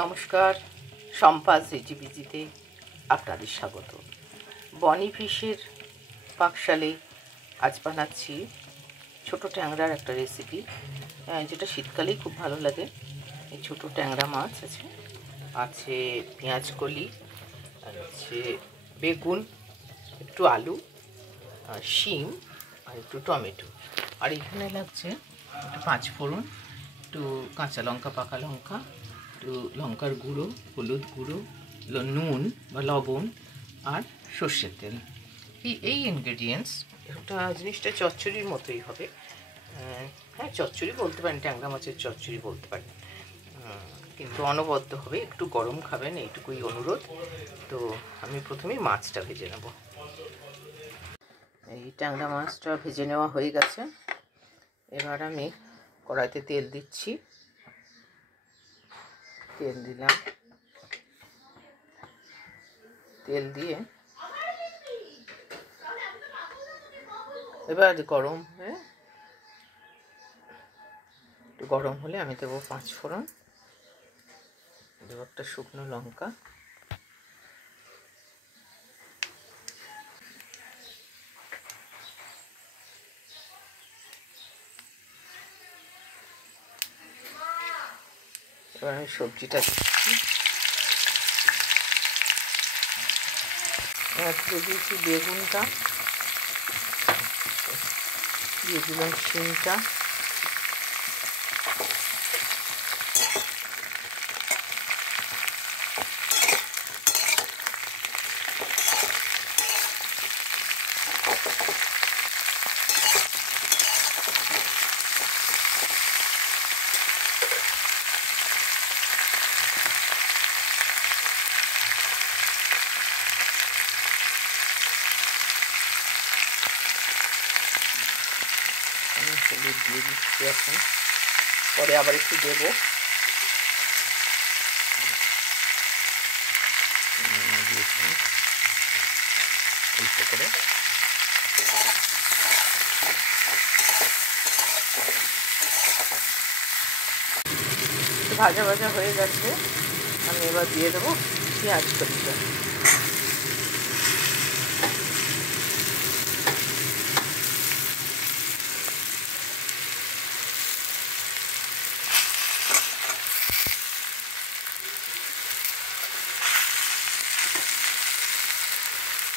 নমস্কার, সম্পাস রেসিপিতে আপনাদের স্বাগত। বনি ফিশের পাকশালে আজ বানাচ্ছি ছোটো ট্যাংরার একটা রেসিপি, যেটা শীতকালেই খুব ভালো লাগে। এই ছোটো ট্যাংরা মাছ আছে পেঁয়াজ কলি, আছে বেগুন, একটু আলু, শিম আর একটু টমেটো। আর এখানে লাগছে একটু 5 ফোড়ন, একটু কাঁচা লঙ্কা, পাকা লঙ্কা, একটু লঙ্কার গুঁড়ো, হলুদ গুঁড়ো, নুন বা লবণ আর সর্ষের তেল। এই ইনগ্রেডিয়েন্টস। এটা জিনিসটা চচ্চড়ির মতোই হবে। হ্যাঁ, চচ্চড়ি বলতে পারেন, ট্যাংরা মাছের চচ্চড়ি বলতে পারেন, কিন্তু অনবদ্য হবে। একটু গরম খাবেন, এইটুকুই অনুরোধ। তো আমি প্রথমেই মাছটা ভেজে নেব। এই ট্যাংরা মাছটা ভেজে নেওয়া হয়ে গেছে। এবার আমি কড়াইতে তেল দিচ্ছি। তেল দিলাম, তেল দিয়ে এবার গরম হলে আমি দেবো 5 ফোড়ন, দেবো একটা শুকনো লঙ্কা, এবার আমি সবজিটা দিচ্ছি। এবার দিয়েছি বেগুনটা, দিয়ে দিলাম শিমটা, হলুদ দিয়ে দিচ্ছি। এখন পরে আবার একটু দেবো। এইটা করে ভাজা ভাজা হয়ে গেছে। আমি এবার দিয়ে দেবো পেঁয়াজ কলিটা।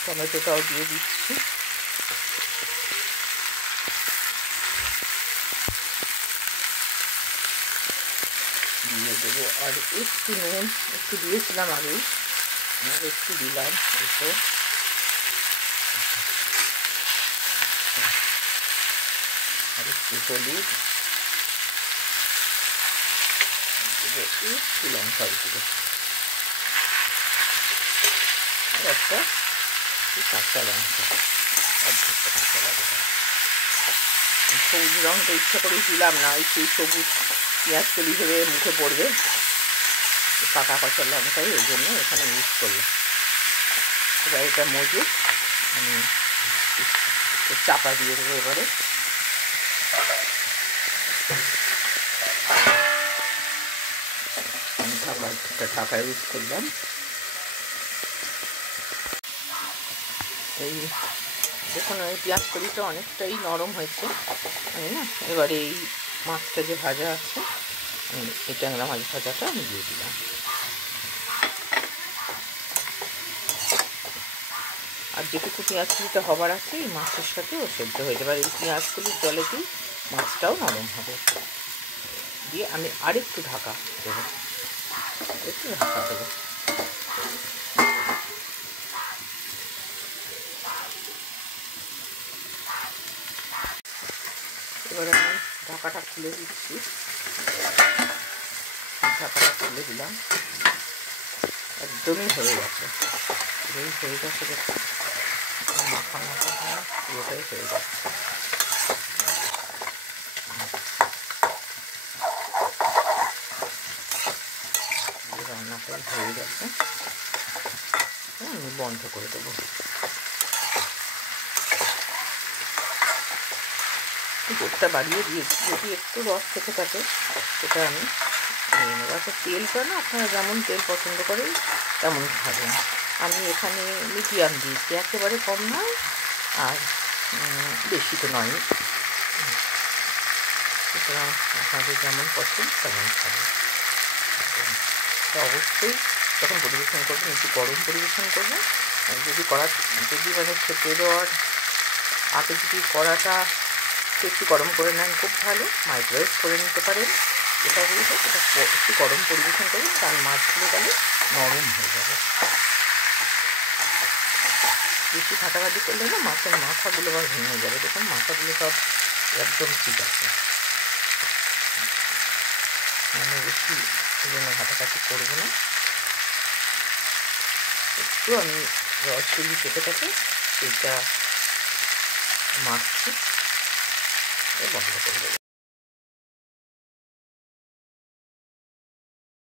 টমেটোটাও দিয়ে দিচ্ছি। দিয়ে দেবো আর একটু নুন, একটু দিয়েছিলাম আগেই, আর একটু দিলাম। এসে আর একটু হলুদ, একটু লঙ্কার গুঁড়ো, আর একটা কাঁচা লঙ্কা, অর্ধেকটা কাঁচা লঙ্কা। সবুজ রঙটা ইচ্ছা করেই দিলাম না, সেই সবুজ পেঁয়াজ কলি ভেবে মুখে পড়বে, পাকা কাঁচা লঙ্কাই ওই জন্য এখানে ইউজ করলাম। এবার এটা মজুদ আমি চাপা দিয়ে দেবো। এবারে আমি ঢাকা ইউজ করলাম। এই দেখুন, ওই পেঁয়াজ কলিটা অনেকটাই নরম হয়েছে, তাই না? এবারে এই মাছটা যে ভাজা আছে, এই ট্যাংরা মাছ ভাজাটা আমি দিয়ে দিলাম। আর যেটুকু পেঁয়াজ কলিটা হবার আছে এই মাছের সাথে ও সেদ্ধ হয়ে যাবে। এই পেঁয়াজ কলির জলেতেই মাছটাও নরম হবে। দিয়ে আমি আরেকটু ঢাকা দেবো, এবার আমি ঢাকাটা খুলে দিচ্ছি। ঢাকাটা খুলে দিলাম। একদমই হয়ে গেছে। এই হয়ে গেছে, দেখুন মাখা মাখা পুরোটাই হয়ে যাচ্ছে। রান্নাটা হয়ে গেছে, আমি বন্ধ করে দেবো। গোটটা বাড়িয়ে দিয়েছি, যদি একটু রস থেকে থাকে সেটা আমি নেড়ে নেবো। আচ্ছা, তেলটা না আপনারা যেমন তেল পছন্দ করেন তেমন খাবেন। আমি এখানে মিডিয়াম দিয়েছি, একেবারে কম নয় আর বেশি তো নয়। সুতরাং আপনাদের যেমন পছন্দ তেমন খাবেন। তো অবশ্যই যখন পরিবেশন করবেন একটু গরম পরিবেশন করবেন। যদি মানে খেতে দেওয়ার আগে যদি কড়াটা একটু গরম করে নেন খুব ভালো, মাইক্রোওয়েভ করে নিতে পারেন। এটা হয়ে যায়, এটা একটু গরম পরিবেশন করবেন, কারণ মাছগুলো গেলে নরম হয়ে যাবে। বেশি ঘাটাঘাটি করলে না মাছের মাথাগুলো আবার ভেঙে যাবে। দেখুন মাথাগুলো সব একদম ঠিক আছে, মানে বেশি এই জন্য ঘাটাঘাটি করবো না। একটু আমি রসগুলি কেটে থাকে সেইটা মাছটি বন্ধ করে দেবো।